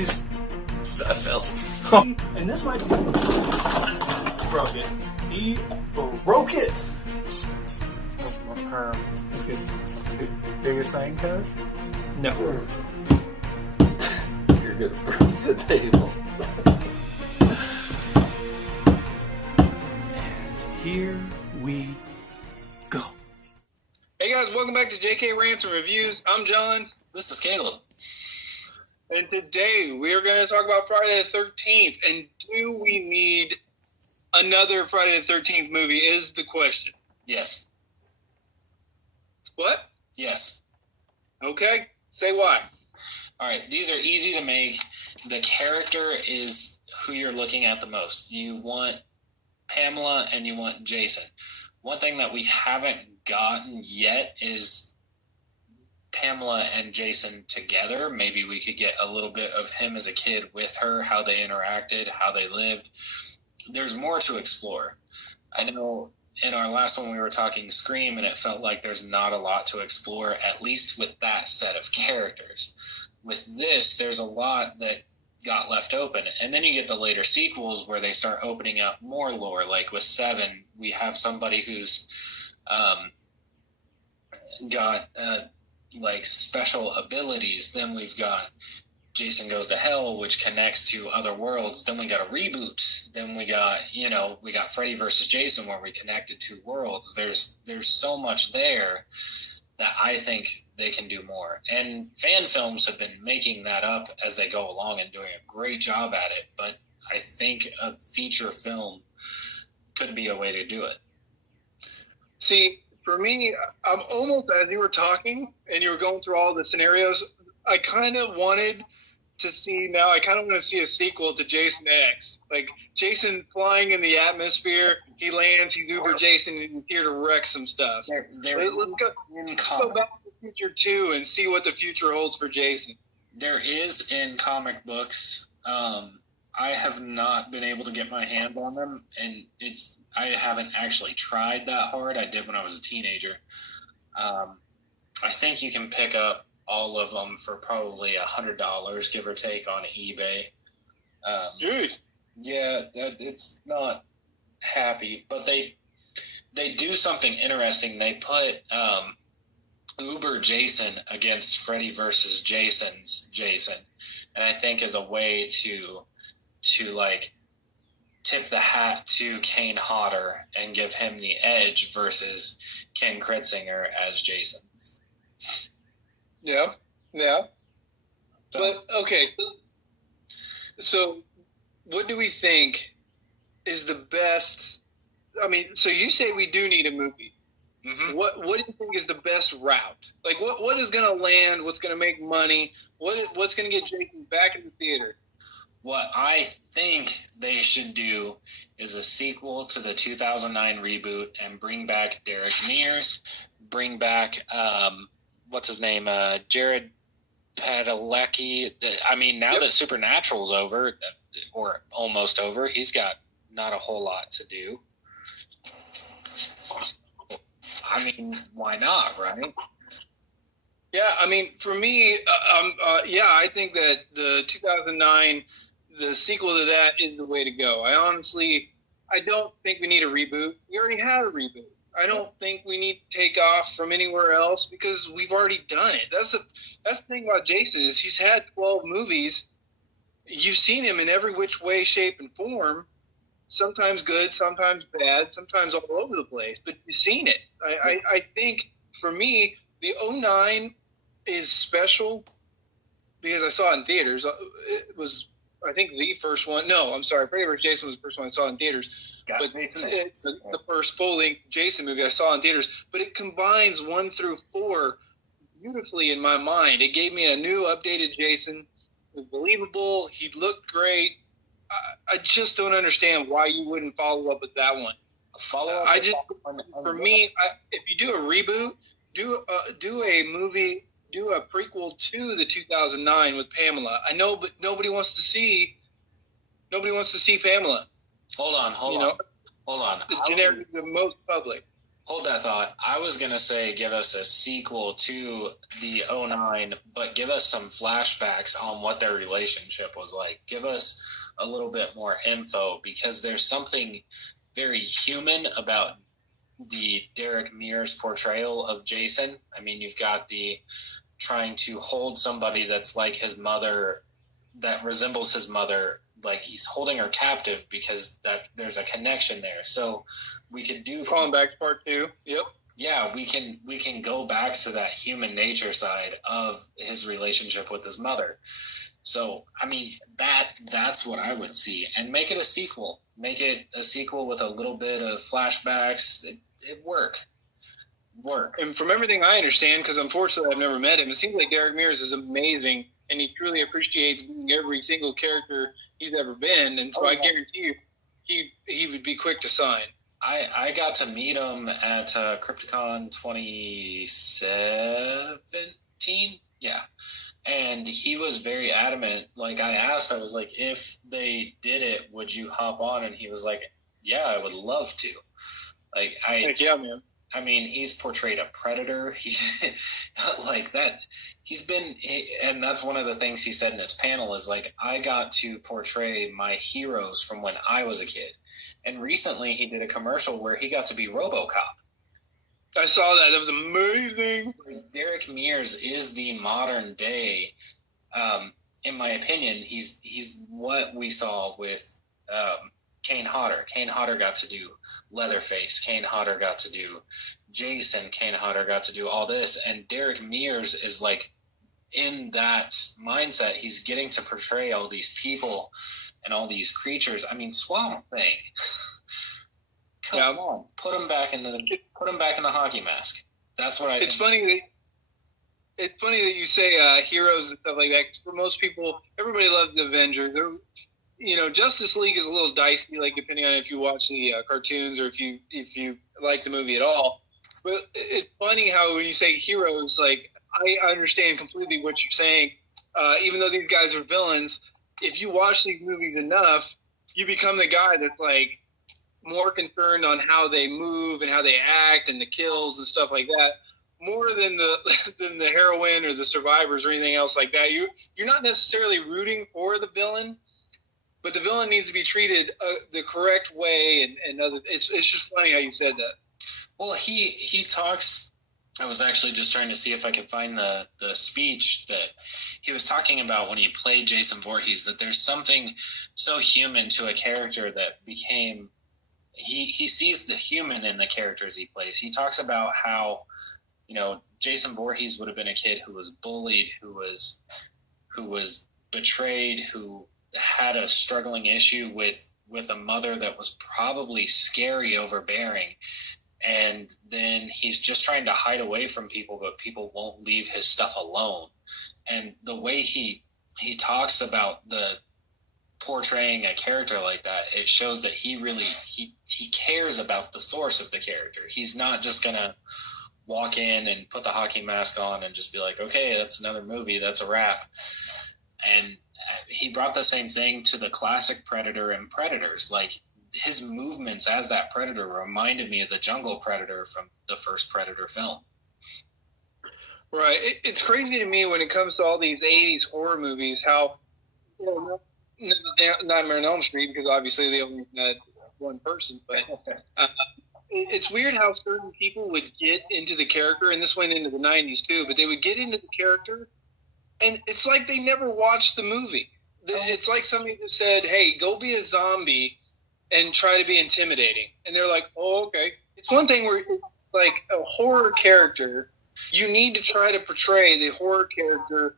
That fell. And this might be broke it. He broke it. Let's get do your thing, cuz. No. You're gonna break the table. And here we go. Hey guys, welcome back to JK Rants and Reviews. I'm John. This is Caleb. And today we are going to talk about Friday the 13th. And do we need another Friday the 13th movie is the question. Yes. What? Yes. Okay. Say why. All right. These are easy to make. The character is who you're looking at the most. You want Pamela and you want Jason. One thing that we haven't gotten yet is Pamela and Jason together. Maybe we could get a little bit of him as a kid with her, how they interacted, how they lived. There's more to explore. I know in our last one we were talking Scream, and it felt like there's not a lot to explore, at least with that set of characters. With this, there's a lot that got left open. And then you get the later sequels where they start opening up more lore. Like with 7, we have somebody who's got like special abilities. Then we've got Jason Goes to Hell, which connects to other worlds. Then we got a reboot. Then we got, we got Freddy versus Jason where we connected two worlds. There's so much there that I think they can do more. And fan films have been making that up as they go along and doing a great job at it. But I think a feature film could be a way to do it. See, for me, I'm almost, as you were talking and you were going through all the scenarios, I kind of wanted to see now, I kind of want to see a sequel to Jason X. Like Jason flying in the atmosphere, he lands, he's Uber Jason, and he's here to wreck some stuff. Let's go back to the future too and see what the future holds for Jason. There is in comic books. I have not been able to get my hand on them, and I haven't actually tried that hard. I did when I was a teenager. I think you can pick up all of them for probably $100, give or take, on eBay. Jeez. Yeah, it's not happy, but they do something interesting. They put Uber Jason against Freddy versus Jason's Jason, and I think as a way to like tip the hat to Kane Hodder and give him the edge versus Ken Kretzinger as Jason. Yeah. But okay, so what do we think is the best? I mean, so you say we do need a movie. Mm-hmm. What do you think is the best route? Like, what is going to land? What's going to make money? What's going to get Jason back in the theater? What I think they should do is a sequel to the 2009 reboot and bring back Derek Mears, bring back, what's his name, Jared Padalecki. I mean, now that Supernatural's over, or almost over, he's got not a whole lot to do. I mean, why not, right? Yeah, I mean, for me, I think that the 2009, the sequel to that is the way to go. I don't think we need a reboot. We already had a reboot. I don't think we need to take off from anywhere else because we've already done it. That's the thing about Jason is he's had 12 movies. You've seen him in every which way, shape, and form. Sometimes good, sometimes bad, sometimes all over the place. But you've seen it. I think for me, the 2009 is special because I saw it in theaters. It was, I think, the first one. No, I'm sorry. Freddy vs. Jason was the first one I saw in theaters. But it's the first full-length Jason movie I saw in theaters. But it combines 1 through 4 beautifully in my mind. It gave me a new, updated Jason. It was believable. He looked great. I just don't understand why you wouldn't follow up with that one. For me, if you do a reboot, do a movie, do a prequel to the 2009 with Pamela. I know, but nobody wants to see Pamela. Hold on. The generic, the most public. Hold that thought. I was going to say give us a sequel to the '09, but give us some flashbacks on what their relationship was like. Give us a little bit more info, because there's something very human about the Derek Mears portrayal of Jason. I mean, you've got the trying to hold somebody that's like his mother, that resembles his mother, like he's holding her captive because that there's a connection there. So we could do Calling back to part 2. Yep. Yeah, we can go back to that human nature side of his relationship with his mother. So I mean, that's what I would see, and make it a sequel. Make it a sequel with a little bit of flashbacks. It work. And from everything I understand, because unfortunately I've never met him, it seems like Derek Mears is amazing, and he truly appreciates being every single character he's ever been. And so I guarantee you, he would be quick to sign. I got to meet him at Crypticon 2017. Yeah. And he was very adamant. Like, I asked, I was like, if they did it, would you hop on? And he was like, yeah, I would love to. Like, Heck yeah, man. I mean, he's portrayed a predator. He's like that. And that's one of the things he said in his panel is like, I got to portray my heroes from when I was a kid. And recently he did a commercial where he got to be RoboCop. I saw that. That was amazing. Derek Mears is the modern day, in my opinion, he's what we saw with Kane Hodder. Kane Hodder got to do Leatherface. Kane Hodder got to do Jason. Kane Hodder got to do all this. And Derek Mears is like in that mindset. He's getting to portray all these people and all these creatures. I mean, Swamp Thing. Come on, put him back in the hockey mask. That's what I think. It's funny that you say heroes and stuff like that. 'Cause for most people, everybody loves the Avengers. Justice League is a little dicey, like depending on if you watch the cartoons or if you like the movie at all. But it's funny how when you say heroes, like I understand completely what you're saying. Even though these guys are villains, if you watch these movies enough, you become the guy that's like more concerned on how they move and how they act and the kills and stuff like that, more than the heroine or the survivors or anything else like that. You're not necessarily rooting for the villain, but the villain needs to be treated the correct way. And it's just funny how you said that. Well, he talks. I was actually just trying to see if I could find the speech that he was talking about when he played Jason Voorhees, that there's something so human to a character that became. He sees the human in the characters he plays. He talks about how, Jason Voorhees would have been a kid who was bullied, who was betrayed, who had a struggling issue with a mother that was probably scary, overbearing. And then he's just trying to hide away from people, but people won't leave his stuff alone. And the way he talks about portraying a character like that, it shows that he really he cares about the source of the character. He's not just gonna walk in and put the hockey mask on and just be like, okay, that's another movie, that's a wrap. And he brought the same thing to the classic Predator and Predators. Like, his movements as that Predator reminded me of the Jungle Predator from the first Predator film. Right. It's crazy to me when it comes to all these 80s horror movies, how Nightmare on Elm Street, because obviously they only had one person, but it's weird how certain people would get into the character, and this went into the 90s too, but they would get into the character, and it's like they never watched the movie. It's like somebody just said, hey, go be a zombie and try to be intimidating. And they're like, oh, okay. It's one thing where, like, a horror character, you need to try to portray the horror character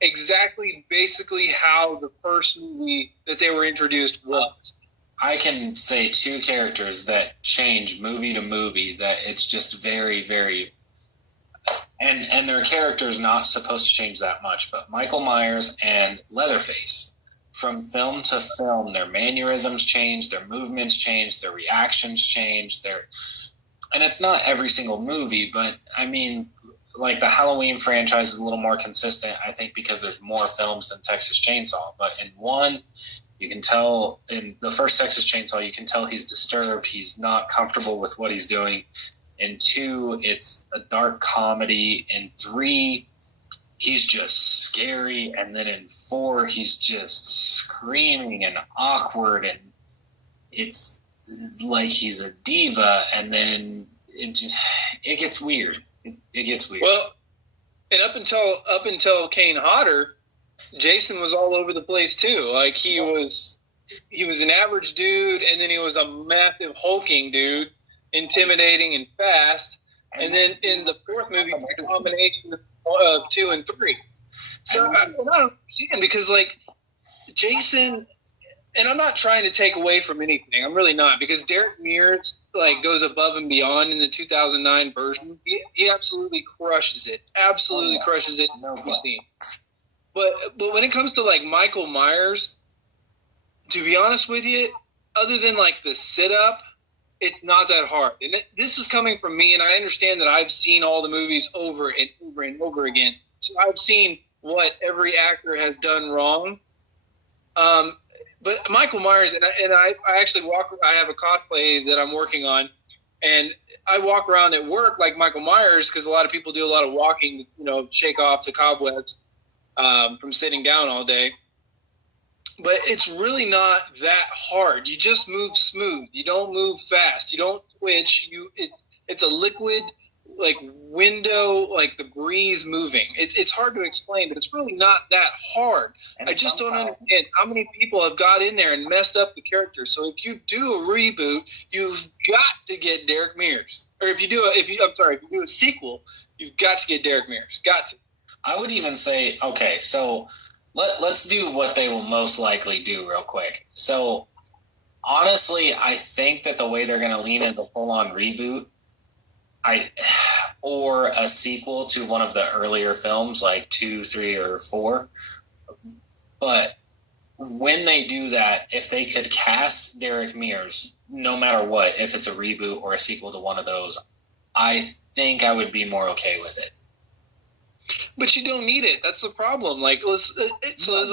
exactly basically how the first movie that they were introduced was. I can say two characters that change movie to movie, that it's just very, very, and their character's not supposed to change that much, but Michael Myers and Leatherface. From film to film, their mannerisms change, their movements change, their reactions change, and it's not every single movie, but I mean, like the Halloween franchise is a little more consistent, I think, because there's more films than Texas Chainsaw. But in one, you can tell, in the first Texas Chainsaw, you can tell he's disturbed. He's not comfortable with what he's doing. In 2, it's a dark comedy. In 3, he's just scary. And then in 4, he's just screaming and awkward. And it's like he's a diva. And then it gets weird. It gets weird. Well, and up until Kane Hodder, Jason was all over the place too. Like he was an average dude, and then he was a massive hulking dude, intimidating and fast. And then in the 4th movie, a combination of 2 and 3. So I don't understand, because like Jason, and I'm not trying to take away from anything. I'm really not, because Derek Mears like goes above and beyond in the 2009 version. He absolutely crushes it. Absolutely crushes it. No scene. But when it comes to like Michael Myers, to be honest with you, other than like the sit up, it's not that hard. And this is coming from me, and I understand that I've seen all the movies over and over and over again. So I've seen what every actor has done wrong. But Michael Myers, and I actually I have a cosplay that I'm working on, and I walk around at work like Michael Myers, because a lot of people do a lot of walking, shake off the cobwebs from sitting down all day. But it's really not that hard. You just move smooth. You don't move fast. You don't twitch. It's a liquid, like window, like the breeze moving. It's hard to explain, but it's really not that hard. I just don't understand how many people have got in there and messed up the character. So if you do a reboot, you've got to get Derek Mears. Or if you do a sequel, you've got to get Derek Mears. Got to. I would even say, okay, so let's do what they will most likely do real quick. So honestly, I think that the way they're going to lean into full-on reboot, or a sequel to one of the earlier films, like 2, 3, or 4. But when they do that, if they could cast Derek Mears, no matter what, if it's a reboot or a sequel to one of those, I think I would be more okay with it. But you don't need it. That's the problem. Like, let's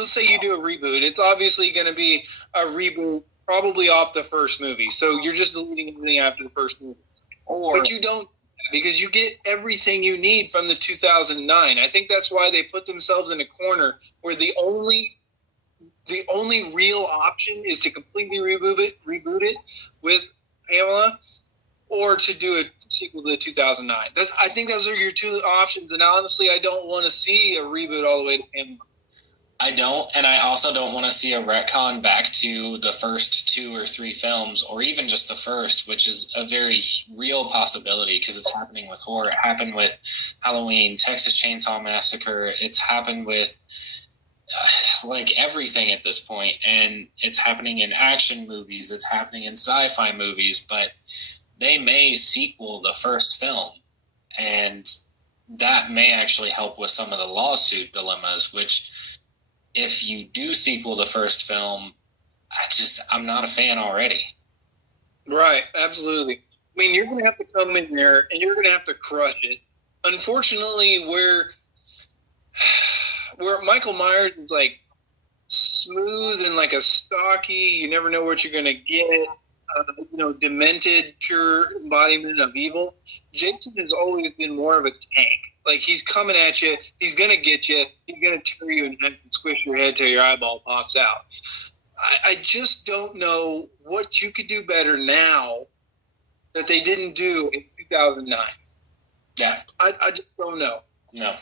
say you do a reboot. It's obviously going to be a reboot, probably off the first movie. So you're just deleting everything after the first movie. But you don't, because you get everything you need from the 2009. I think that's why they put themselves in a corner where the only real option is to completely reboot it with Pamela, or to do a sequel to 2009. I think those are your two options. And honestly, I don't want to see a reboot all the way to Pamela. I don't, and I also don't want to see a retcon back to the first 2 or 3 films, or even just the first, which is a very real possibility because it's happening with horror. It happened with Halloween, Texas Chainsaw Massacre. It's happened with like everything at this point, and it's happening in action movies. It's happening in sci-fi movies, but they may sequel the first film, and that may actually help with some of the lawsuit dilemmas, which if you do sequel the first film, I'm not a fan already. Right, absolutely. I mean, you're going to have to come in there and you're going to have to crush it. Unfortunately, where Michael Myers is like smooth and like a stocky, you never know what you're going to get, demented, pure embodiment of evil. Jason has always been more of a tank. Like, he's coming at you. He's going to get you. He's going to tear you in half and squish your head till your eyeball pops out. I just don't know what you could do better now that they didn't do in 2009. Yeah. I just don't know. No.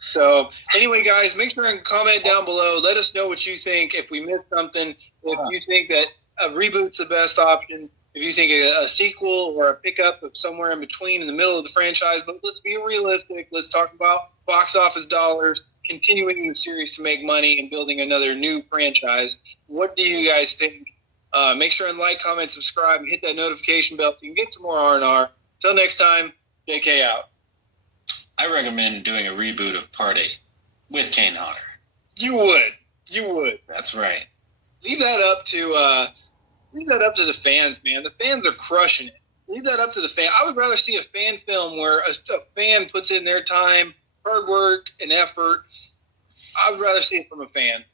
So, anyway, guys, make sure and comment down below. Let us know what you think. If we missed something, if you think that a reboot's the best option, if you think a sequel or a pickup of somewhere in between in the middle of the franchise. But let's be realistic. Let's talk about box office dollars, continuing the series to make money, and building another new franchise. What do you guys think? Make sure and like, comment, subscribe, and hit that notification bell so you can get some more R&R. Until next time, JK out. I recommend doing a reboot of Part 8 with Kane Hodder. You would. That's right. Leave that up to the fans, man. The fans are crushing it. Leave that up to the fan. I would rather see a fan film where a fan puts in their time, hard work, and effort. I would rather see it from a fan.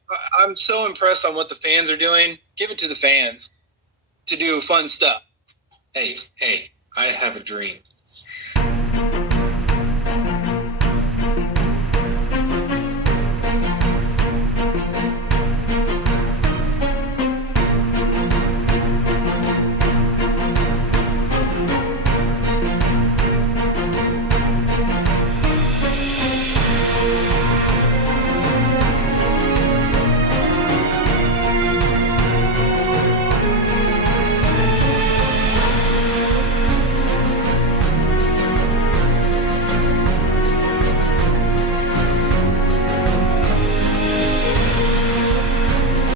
I'm so impressed on what the fans are doing. Give it to the fans to do fun stuff. Hey, I have a dream.